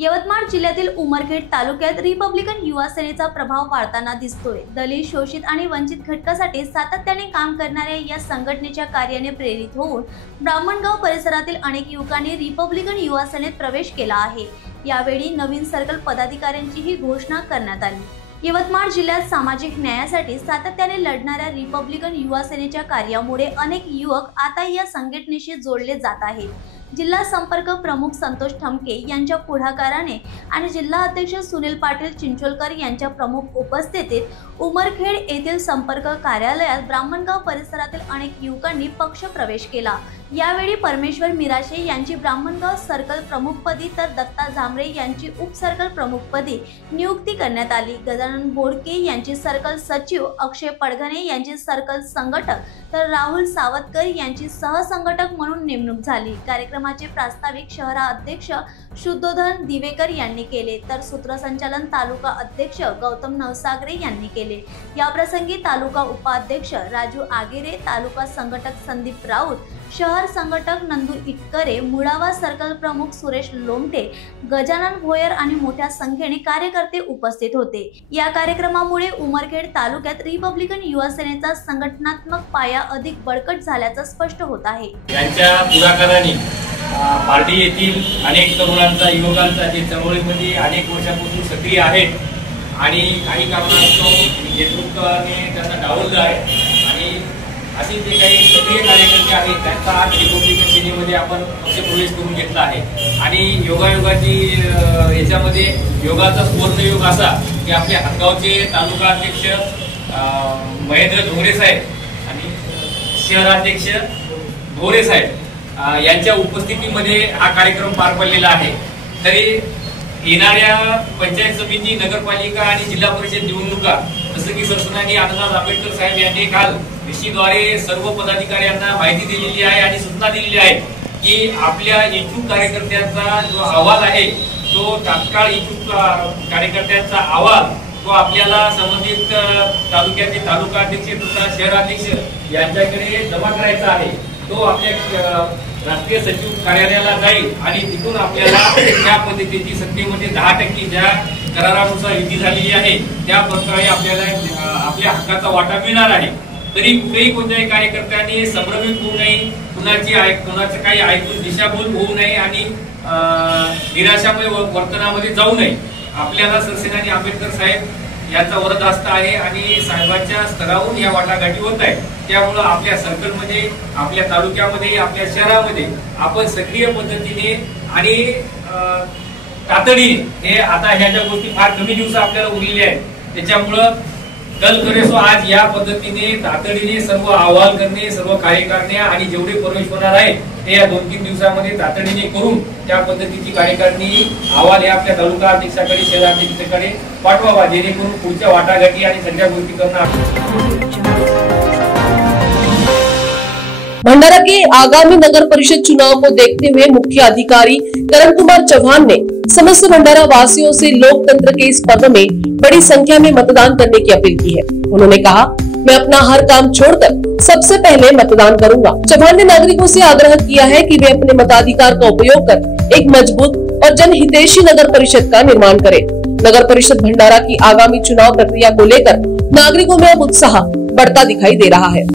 यवतमाळ जिल्ह्यातील उमरखेड तालुक्यात रिपब्लिकन युवा सेनेचा प्रभाव वाढताना दिसतोय। दलित, शोषित आणि वंचित घटकासाठी सातत्याने काम करणाऱ्या या संघटनेच्या कार्याने प्रेरित होऊन ब्राह्मणगाव परिसरातील अनेक युवकांनी रिपब्लिकन युवा सेनेत प्रवेश केला आहे। यावेळी नवीन सर्कल पदाधिकाऱ्यांची ही घोषणा करण्यात आली। यवतमाळ जिल्ह्यात सामाजिक न्यायासाठी सातत्याने लढणाऱ्या रिपब्लिकन युवा सेनेच्या कार्यामुळे अनेक युवक आता या संघटनेशी जोडले जात आहेत। जिल्हा संपर्क प्रमुख संतोष ठमके यांच्या पुढाकाराने आणि जिल्हा अध्यक्ष सुनील पाटील चिंचोलकर यांच्या प्रमुख उपस्थितीत उमरखेड येथील संपर्क कार्यालयात ब्राह्मणगाव परिसरातील अनेक युवकांनी पक्ष प्रवेश केला। यावेळी परमेश्वर मिराशे यांची ब्राह्मणगाव सर्कल प्रमुखपदी तर दत्ता झांबरे यांची उप सर्कल प्रमुखपदी नियुक्ती करण्यात आली। गजानन बोडके यांची सर्कल सचिव, अक्षय पडघणे यांची सर्कल संघटक तर राहुल सावतकर यांची सहसंघटक म्हणून नेमणूक झाली। कार्यक्रमाचे प्रास्ताविक शहरा अध्यक्ष शुद्धोधन दिवेकर यांनी केले तर सूत्रसंचालन तालुका अध्यक्ष गौतम नवसागरे यांनी केले। या प्रसंगी तालुका उपाध्यक्ष राजू आगेरे, तालुका संघटक संदीप राऊत, शहर संघटक नंदू इटकरे, मुळावा सर्कल प्रमुख सुरेश लोमटे, गजानन भोयर आणि मोठ्या संख्येने कार्यकर्ते उपस्थित होते। या कार्यक्रमामुळे उमरखेड तालुक्यात रिपब्लिकन युवा सेनेचा संघटनात्मक पाया अधिक बळकट झाल्याचं स्पष्ट होत आहे। यांच्या पुढाकाराने पारडी येथील अनेक तरुणांचा, युवकांचा जे चळवळीमध्ये अनेक वर्षापासून सक्रिय आहेत आणि काही कारणास्तव नेतृत्वाने त्यांना डावललं आहे आणि असे जे काही सक्रिय कार्यकर्ते आहेत त्यांचा आज रिपब्लिकन सेनेमध्ये आपण पक्ष प्रवेश करून घेतला आहे। आणि योगायोगाची याच्यामध्ये योगाचा सुवर्णयोग असा की आपल्या हदगावचे तालुका अध्यक्ष महेंद्र धोंगरे साहेब आणि शहराध्यक्ष भोरे साहेब यांच्या उपस्थितीमध्ये हा कार्यक्रम पार पडलेला आहे। तरी येणाऱ्या पंचायत समिती, नगरपालिका आणि जिल्हा परिषद निवडणुका जसं की सरसुनानी आनंदराज आंबेडकर साहेब यांनी काल निश्चितद्वारे सर्व पदाधिकाऱ्यांना माहिती दिलेली आहे आणि सूचना दिलेली आहे की आपल्या इच्छुक कार्यकर्त्यांचा जो अहवाल आहे तो तात्काळ इच्छुक कार्यकर्त्यांचा अहवाल तो आपल्याला संबंधित तालुक्याचे तालुका अध्यक्ष तथा शहराध्यक्ष यांच्याकडे जमा करायचा आहे। तो आपल्या राष्ट्रीय सचिव कार्यालयाला जाईल आणि तिथून आपल्याला त्या पद्धतीची सत्तेमध्ये 10% ज्या करारानुसार युती झालेली आहे त्या प्रकारे आपल्याला आपल्या हक्काचा वाटा मिळणार आहे। तरी कुठेही कोणत्याही कार्यकर्त्यांनी संभ्रमित होऊ नये, कुणाचं काही ऐकून दिशाभूल होऊ नये आणि निराशामय वर्तनामध्ये जाऊ नये। आपल्याला सरसेनानी आंबेडकर साहेब यांचा वरदहस्त आहे आणि साहेबांच्या स्तरावरून या वाटाघाटी होत आहे। त्यामुळे आपल्या सर्कलमध्ये, आपल्या तालुक्यामध्ये, आपल्या शहरामध्ये आपण सक्रिय पद्धतीने आणि तातडीने हे आता ह्या ज्या गोष्टी फार कमी दिवस आपल्याला उरलेल्या आहेत त्याच्यामुळं कल करे सो आज या पद्धतीने तातडीने सर्व अहवाल करणे, सर्व कार्यकारिणी आणि जेवढे प्रवेश होणार आहे ते या 2-3 दिवसामध्ये तातडीने करून त्या पद्धतीची कार्यकारिणी अहवाल या आपल्या तालुका अध्यक्षाकडे, शहराध्यक्षाकडे पाठवावा जेणेकरून पुढच्या वाटाघाटी आणि सगळ्या गोष्टी करणार। भंडारा के आगामी नगर परिषद चुनाव को देखते हुए मुख्य अधिकारी करण कुमार चौहान ने समस्त भंडारा वासियों से लोकतंत्र के इस पर्व में बड़ी संख्या में मतदान करने की अपील की है। उन्होंने कहा, मैं अपना हर काम छोड़कर सबसे पहले मतदान करूंगा। चौहान ने नागरिकों से आग्रह किया है कि वे अपने मताधिकार का उपयोग कर एक मजबूत और जनहितैषी नगर परिषद का निर्माण करें। नगर परिषद भंडारा की आगामी चुनाव प्रक्रिया को लेकर नागरिकों में अब उत्साह बढ़ता दिखाई दे रहा है।